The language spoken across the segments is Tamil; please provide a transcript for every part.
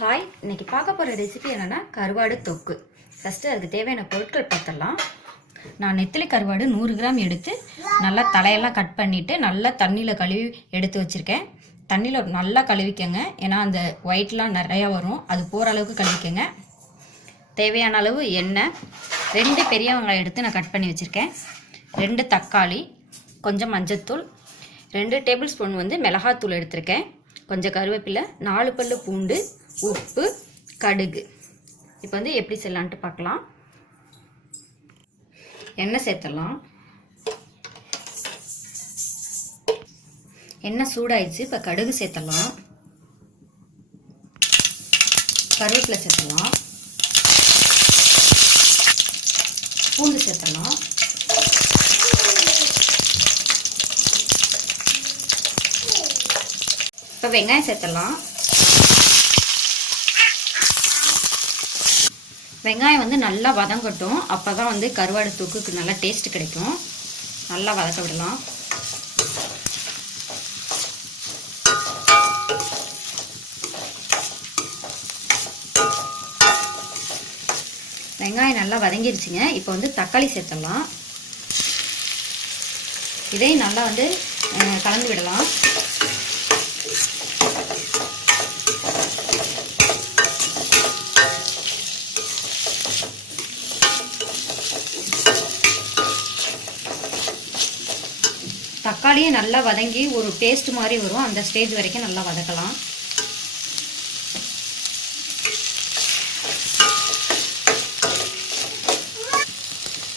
ஹாய், இன்னைக்கு பார்க்க போகிற ரெசிபி என்னென்னா கருவாடு தொக்கு. ஃபஸ்ட்டு அதுக்கு தேவையான பொருட்கள் பார்த்துடலாம். நான் நெத்திலி கருவாடு 100 கிராம் எடுத்து நல்லா தலையெல்லாம் கட் பண்ணிவிட்டு நல்லா தண்ணியில் கழுவி எடுத்து வச்சுருக்கேன். தண்ணியில் நல்லா கழுவிக்கங்க, ஏன்னா அந்த ஒயிட்லாம் நிறையா வரும், அது போகிற அளவுக்கு கழுவிக்கங்க. தேவையான அளவு எண்ணெய், 2 பெரிய வெங்காயம் எடுத்து நான் கட் பண்ணி வச்சுருக்கேன், 2 தக்காளி, கொஞ்சம் மஞ்சத்தூள், 2 டேபிள் ஸ்பூன் மிளகாத்தூள் எடுத்திருக்கேன், கொஞ்சம் கருவேப்பிலை, 4 பல்லு பூண்டு, உப்பு, கடுகு. இப்போ எப்படி செய்யலான்ட்டு பார்க்கலாம். எண்ணெய் சேர்த்துடலாம். எண்ணெய் சூடாயிடுச்சு. இப்போ கடுகு சேர்த்துடலாம், கருவேப்பிலை சேர்த்துடலாம், பூண்டு சேர்த்துடலாம், இப்போ வெங்காயம் சேர்த்துடலாம். வெங்காயம் நல்லா வதங்கட்டும், அப்போ தான் கருவாடு தொக்குக்கு நல்லா டேஸ்ட் கிடைக்கும். நல்லா வதக்க விடலாம். வெங்காயம் நல்லா வதங்கிருச்சுங்க. இப்போ தக்காளி சேர்த்துடலாம். இதையும் நல்லா கலந்து விடலாம். தக்காளியும் நல்லா வதங்கி ஒரு பேஸ்ட் மாதிரி வரும், அந்த ஸ்டேஜ் வரைக்கும் நல்லா வதக்கலாம்.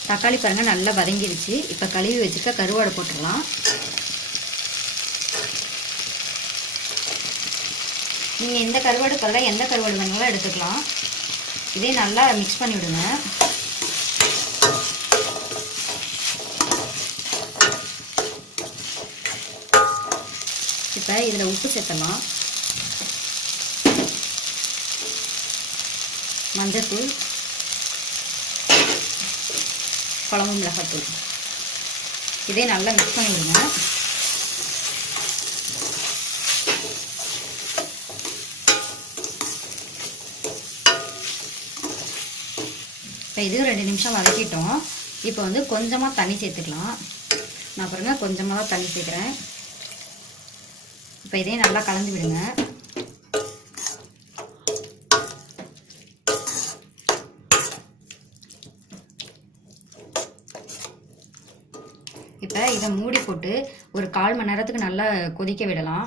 தக்காளி பாருங்க நல்லா வதங்கிடுச்சு. இப்போ கழுவி வச்சுக்க கருவாடை போட்டுடலாம். நீங்கள் எந்த கருவாடு பதிலாக எந்த கருவாடு வேணாலும் எடுத்துக்கலாம். இதே நல்லா மிக்ஸ் பண்ணி விடுங்க. இப்போ இதில் உப்பு சேர்த்தலாம், மஞ்சத்தூள், குழம்பு மிளகாத்தூள். இதே நல்லா மிக்ஸ் பண்ணி விடுங்க. இப்போ இது 2 நிமிஷம் வதக்கிட்டோம். இப்போ கொஞ்சமாக தண்ணி சேர்த்துக்கலாம். நான் பாருங்க கொஞ்சமாக தான் தண்ணி சேர்க்குறேன். இப்போ இதையும் நல்லா கலந்து விடுங்க. இப்போ இதை மூடி போட்டு ஒரு 1/4 மணி நேரத்துக்கு நல்லா கொதிக்க விடலாம்.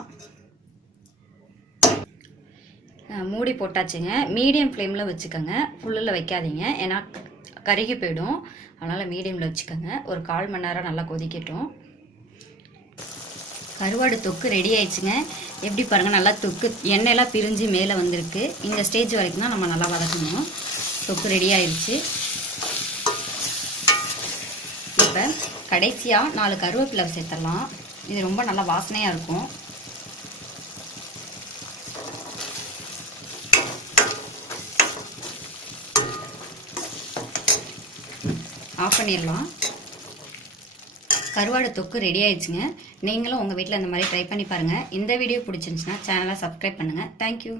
மூடி போட்டாச்சுங்க. மீடியம் ஃப்ளேமில் வச்சுக்கோங்க, ஃபுல்லில் வைக்காதீங்க, ஏன்னா கருகி போயிடும். அதனால் மீடியமில் வச்சுக்கோங்க. ஒரு 1/4 மணி நேரம் நல்லா கொதிக்கட்டும். கருவாடு தொக்கு ரெடி ஆயிடுச்சுங்க. எப்படி பாருங்கள், நல்லா தொக்கு எண்ணெயெல்லாம் பிரிஞ்சு மேலே வந்திருக்கு. இந்த ஸ்டேஜ் வரைக்கும் தான் நம்ம நல்லா வதக்கணும். தொக்கு ரெடி ஆயிடுச்சு. இப்போ கடைசியாக 4 கருவேப்பிலை சேர்த்துடலாம். இது ரொம்ப நல்லா வாசனையாக இருக்கும். ஆஃப் பண்ணிடலாம். கருவாடு தொக்கு ரெடி ஆயிடுச்சுங்க. நீங்களும் உங்கள் வீட்டில் இந்த மாதிரி ட்ரை பண்ணி பாருங்கள். இந்த வீடியோ பிடிச்சிருந்துச்சுன்னா சேனலை சப்ஸ்கிரைப் பண்ணுங்கள். தேங்க்யூ.